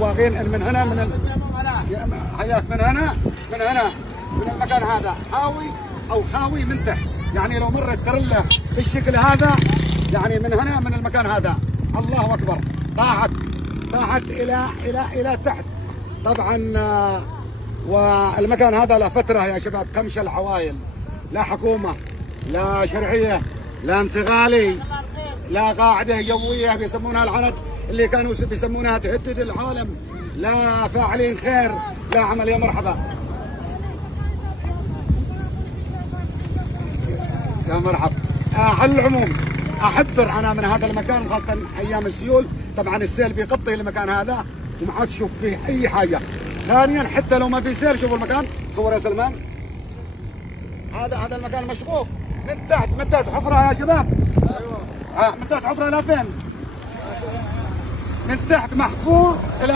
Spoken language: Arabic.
السواقين من هنا حياك من هنا من المكان هذا حاوي او خاوي من تحت، يعني لو مرت ترله بالشكل هذا يعني من هنا من المكان هذا. الله اكبر، طاحت الى تحت طبعا. والمكان هذا له فتره يا شباب، كمش العوائل، لا حكومه لا شرعيه لا انتقالي لا قاعده جويه بيسمونها العرض اللي كانوا بيسمونها تهدد العالم، لا فاعلين خير لا عمل. يا مرحبا يا مرحبا. على العموم احذر انا من هذا المكان خاصه ايام السيول، طبعا السيل بيغطي المكان هذا وما عاد تشوف فيه اي حاجه. ثانيا حتى لو ما في سيل، شوفوا المكان، صور يا سلمان، هذا المكان مشقوق من تحت حفره يا شباب. ايوه من تحت حفره الى فين؟ من تحت محفور الى